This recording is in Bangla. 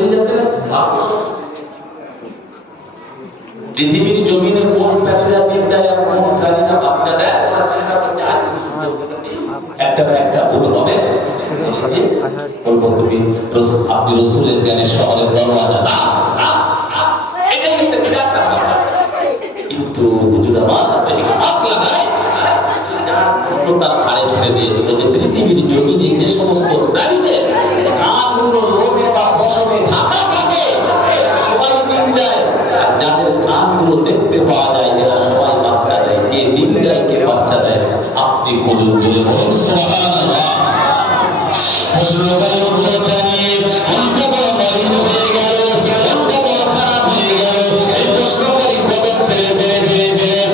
বেরিয়ে যাচ্ছে না। পৃথিবীর জমিনে কোন প্রাণীরা বিদ্যায় আর কোন প্রাণীরা বাচ্চা দেয় একটা বা একটা ভুল হবে। বলবো তুমি আপনি রসুলের জ্ঞানের শহরের দরওয়াজা না, এটাই একটা বিরাট ব্যাপার। কিন্তু হুজুর আমার হাত লাগায় তার ঘাড়ে ছেড়ে দিয়েছে যে পৃথিবীর জমিনে যে সমস্ত প্রাণীদের কানগুলো লোমে বা পশমে ঢাকা থাকে সবাই দিন যায়, আর যাদের কানগুলো দেখতে পাওয়া যায় এরা সবাই বাচ্চা দেয়। কে দিন দেয় কে বাচ্চা দেয়? আপনি হুজুর বলে বলুন সুবহানাল্লাহ।